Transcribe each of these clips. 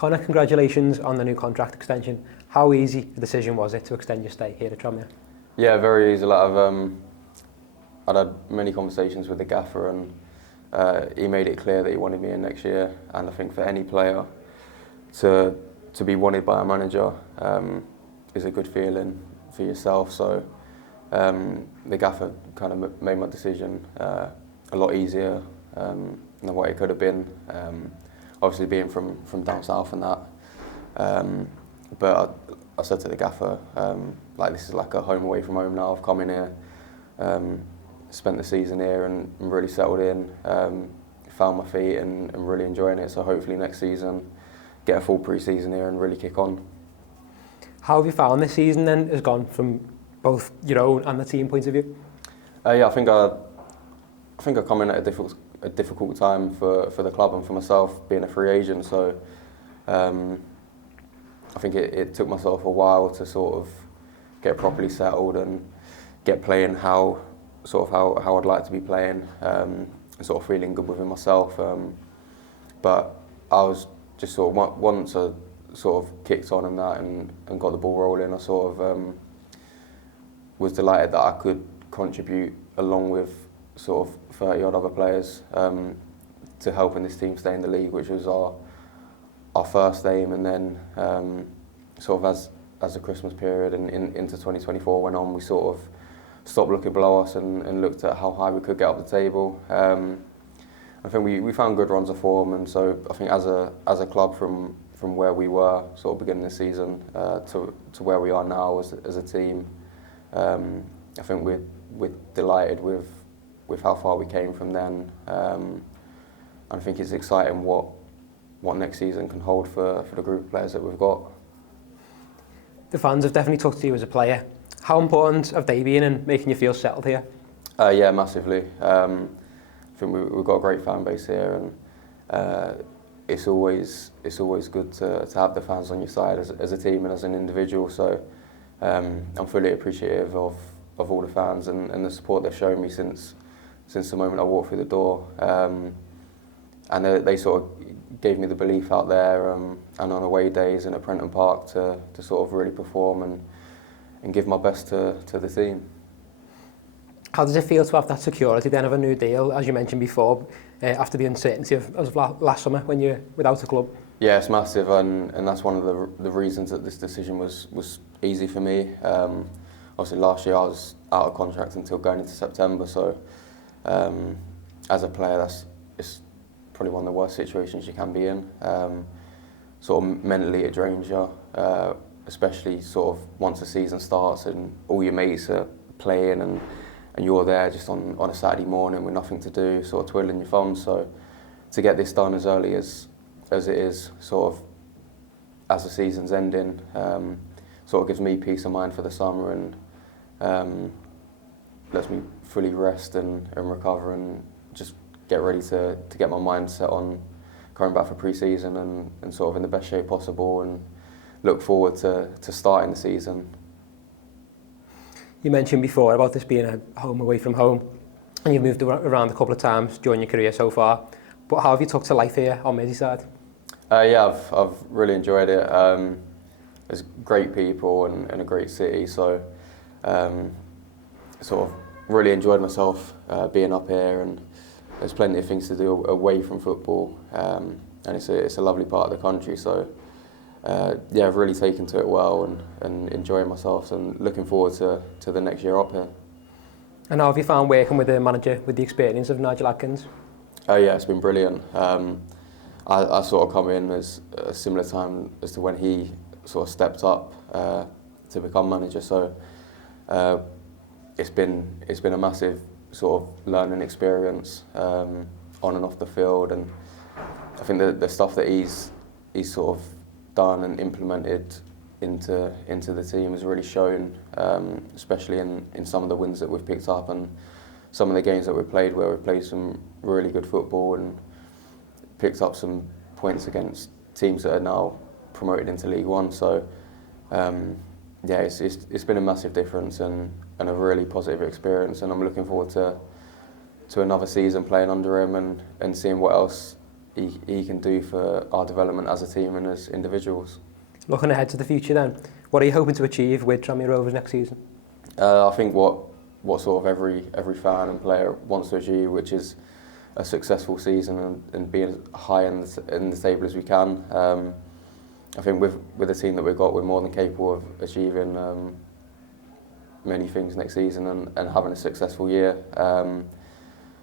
Conor, congratulations on the new contract extension. How easy a decision was it to extend your stay here at Tranmere? Yeah, very easy. I'd had many conversations with the gaffer, and he made it clear that he wanted me in next year. And I think for any player to be wanted by a manager is a good feeling for yourself. So the gaffer kind of made my decision a lot easier than what it could have been. Obviously being from down south and that. But I said to the gaffer, this is like a home away from home now. I've come in here, spent the season here and really settled in, found my feet and really enjoying it. So hopefully next season, get a full pre-season here and really kick on. How have you found this season then has gone from both your own and the team point of view? Yeah, I think I come in at a difficult time for the club and for myself being a free agent. So I think it took myself a while to sort of get properly settled and get playing how I'd like to be playing, and sort of feeling good within myself. But I was just sort of, once I sort of kicked on and that and got the ball rolling, I sort of was delighted that I could contribute along with sort of 30 odd other players to helping this team stay in the league, which was our first aim. And then sort of as the Christmas period and into 2024 went on, we sort of stopped looking below us and looked at how high we could get up the table. I think we found good runs of form, and so I think as a club from where we were sort of beginning the season to where we are now as a team, I think we're delighted with how far we came from then. I think it's exciting what next season can hold for the group of players that we've got. The fans have definitely talked to you as a player. How important have they been in making you feel settled here? Yeah, massively. I think we've got a great fan base here, and it's always good to have the fans on your side as a team and as an individual. So I'm fully appreciative of all the fans and the support they've shown me since the moment I walked through the door. And they sort of gave me the belief out there and on away days in Prenton Park to sort of really perform and give my best to the team. How does it feel to have that security then of a new deal, as you mentioned before, after the uncertainty of last summer when you were without a club? Yeah, it's massive, and that's one of the reasons that this decision was easy for me. Obviously last year I was out of contract until going into September, so as a player it's probably one of the worst situations you can be in. Sort of mentally it drains you, especially sort of once the season starts and all your mates are playing and you're there just on a Saturday morning with nothing to do, sort of twiddling your thumbs. So to get this done as early as it is, sort of as the season's ending, sort of gives me peace of mind for the summer and lets me fully rest and recover and just get ready to get my mind set on coming back for pre-season and sort of in the best shape possible and look forward to starting the season. You mentioned before about this being a home away from home, and you've moved around a couple of times during your career so far, but how have you took to life here on Merseyside? Yeah, I've really enjoyed it. There's great people and a great city, so sort of really enjoyed myself being up here, and there's plenty of things to do away from football, and it's a lovely part of the country. So yeah, I've really taken to it well and enjoying myself and looking forward to the next year up here. And how have you found working with the manager with the experience of Nigel Adkins? Yeah, it's been brilliant. I sort of come in as a similar time as to when he sort of stepped up to become manager. So it's been a massive sort of learning experience on and off the field, and I think the stuff that he's sort of done and implemented into the team has really shown, especially in some of the wins that we've picked up and some of the games that we've played where we've played some really good football and picked up some points against teams that are now promoted into League One. So yeah, it's been a massive difference and a really positive experience, and I'm looking forward to another season playing under him and seeing what else he can do for our development as a team and as individuals. Looking ahead to the future then, what are you hoping to achieve with Tranmere Rovers next season? I think what sort of every fan and player wants to achieve, which is a successful season and be as high in the table as we can. I think with the team that we've got, we're more than capable of achieving many things next season and having a successful year.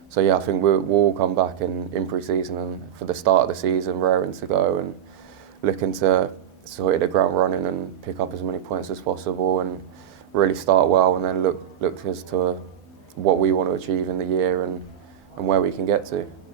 So yeah, I think we'll all come back in pre-season and for the start of the season, raring to go and looking to hit the ground running and pick up as many points as possible and really start well, and then look as to what we want to achieve in the year and where we can get to.